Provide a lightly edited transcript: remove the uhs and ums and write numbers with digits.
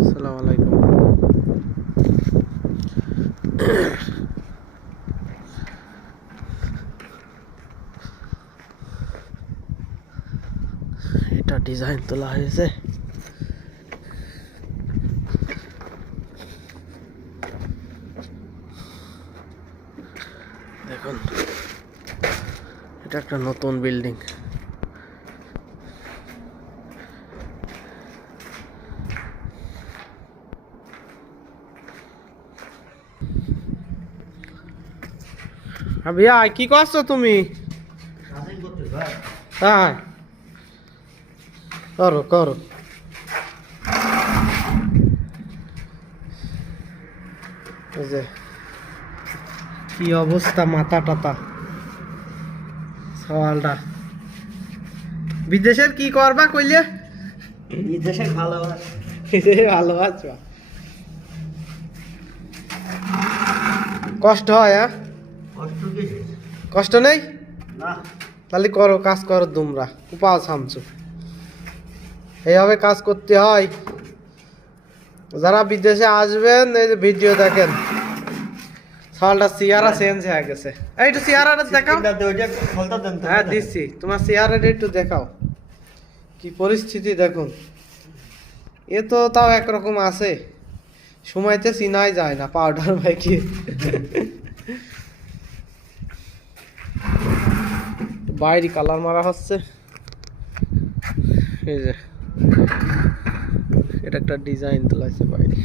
আসসালামু আলাইকুম। এটা ডিজাইন তোলা হয়েছে। দেখুন, এটা একটা নতুন বিল্ডিং। ভাইয়া কি করছো তুমি? হ্যাঁ, করো করো। এই যে কি অবস্থা, মাথা টাতা সওয়ালটা। বিদেশের কি করবা কইলে? বিদেশে ভালো ভালো আছো? কষ্ট হয়? হ্যাঁ, কষ্ট কি কষ্ট নেই? না, তাহলে করো, কাজ করো তোমরা। উপাও সামছো, এইভাবে কাজ করতে হয়। যারা বিদেশে আসবেন এই যে ভিডিও দেখেন, সালটা চেহারা চেঞ্জ হয়ে গেছে। একটু চেহারাটা দেখাও। হ্যাঁ দিচ্ছি, তোমার চেহারাটা একটু দেখাও। কি পরিস্থিতি দেখুন। এ তো তাও একরকম আছে, সময়তে চিনাই যায় না পাউডার ভাইকে। বাইরে কালার মারা হচ্ছে। এই যে এটা একটা ডিজাইন তোলা আছে বাইরে।